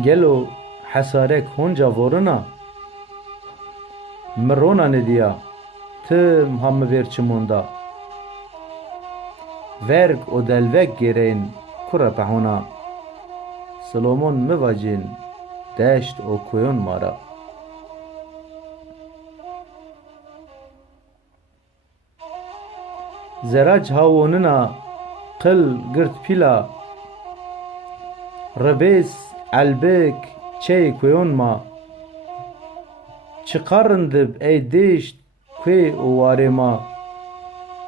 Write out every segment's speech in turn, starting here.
gelo hesarek honca voruna mirona nediya tım hamı ver çimonda verk o delvek gereyn kura pehona Solomon mivacin deşt o koyun mara Zerac havonuna qıl girt pila Rebes elbek çey koyun ma Çıkarındıp ey deşt kwe o varema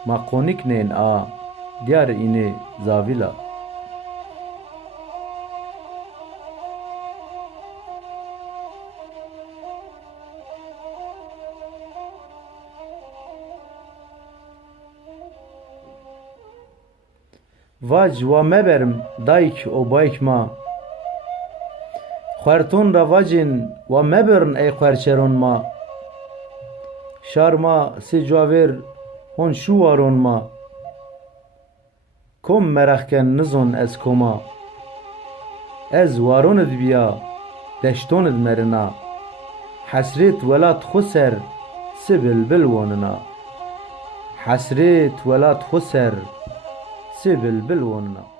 Ma konik nen a diyar ini zavila Vaj wa meberim dayk o bayk ma Xwerton ra vacin wa mebirin ey xwerçeron ma Şarma si caver hon şu waron ma Kom merexken nizon ez koma Ez waronid biya deştonid merina Hesret welat xu ser si bilbil wonina Hesret welat xu ser si bilbil wonina